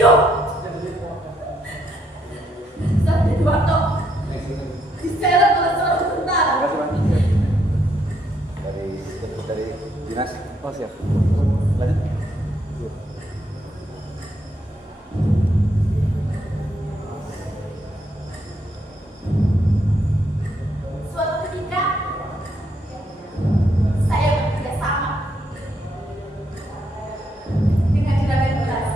hidup. Sampai waktu diseret oleh seorang tentara. Dari dinas. Oh siap. Lanjut. Suatu ketika saya bekerja sama dengan juragan Beras.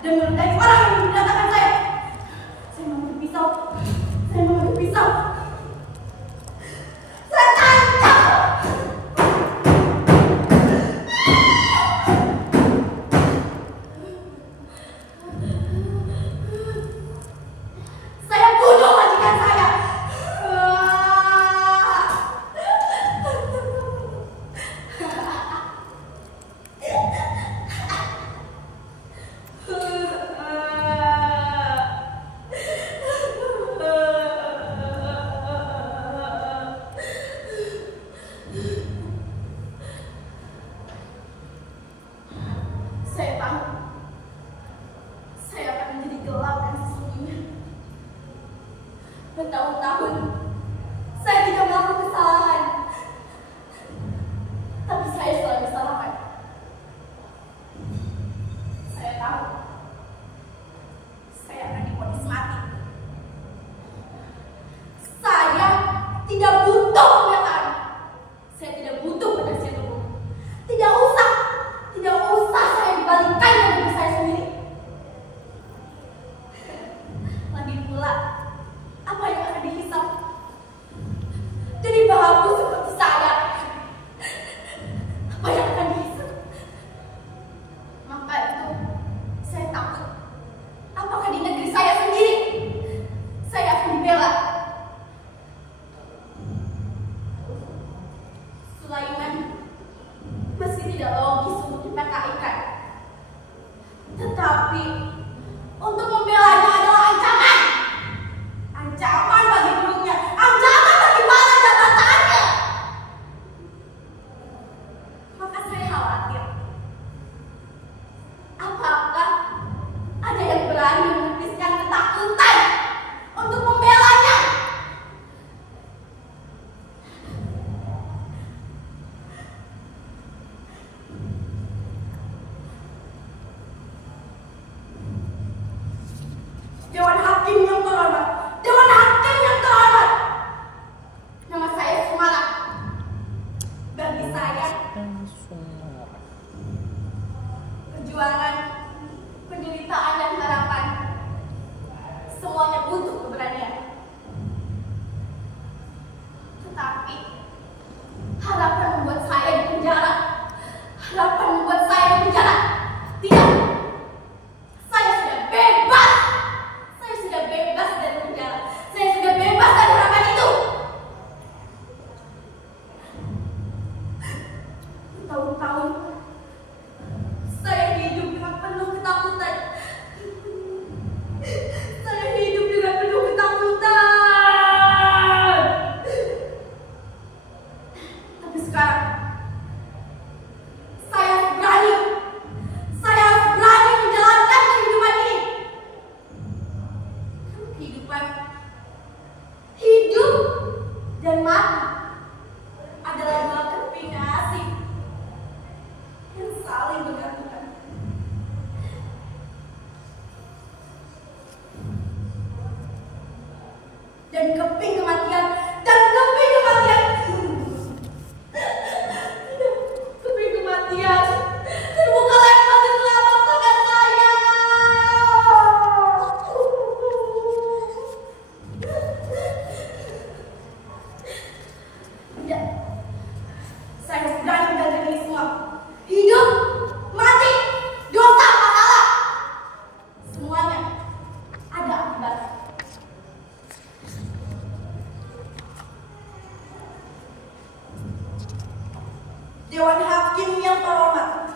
dan melukai orang yang mendatangkan saya. Saya mengambil pisau. Saya mengambil pisau. Saya tancap. Saya bunuh majikan saya. Saya tahu saya akan menjadi gelap dan sesungguhnya. Bertahun-tahun saya tidak melakukan kesalahan, tapi saya selalu disalahkan. Saya tahu saya akan divonis mati. Saya tidak butuh pernyataan. Saya tidak butuh penasihat hukum. Tidak usah saya dibalikkan dengan diri saya sendiri. Lagi pula, apa yang akan dihisap? Jadi babu seperti saya. Apa yang akan dihisap? Maka itu, saya takut. Apakah di negeri saya sendiri, saya akan dibela? Sulaiman meski tidak logis untuk dipatahkan, tetapi untuk membelanya adalah ancaman. Ancaman bagi dulunya, ancaman bagi bala jabatannya. Maka saya khawatir, apakah ada yang berani menepiskan ketakutan untuk membelanya? Dewan Hakim yang terhormat, Dewan Hakim yang terhormat. Nama saya Sumara. Bagi saya, perjuangan, penderitaan dan harapan, semuanya butuh keberanian. Tetapi harapan membuat saya di penjara. Harapan membuat saya di penjara. Tidak. Saya sudah bebas. Saya sudah bebas dari penjara. Saya sudah bebas dari harapan itu. Bertahun-tahun saya hidup dengan penuh ketakutan. Saya hidup dengan penuh ketakutan. Tapi sekarang saya berani menjalankan kehidupan ini. Kehidupan, hidup dan mati adalah dua keping asing yang saling bergantungan. Dan keping kematian, keping kematian terbukalah yang mati telapak tangan saya. Tidak, saya berani menjalankan ini semua. Hidup, mati, dosa, pahala, semuanya ada akibatnya. Dewan Hakim yang terhormat,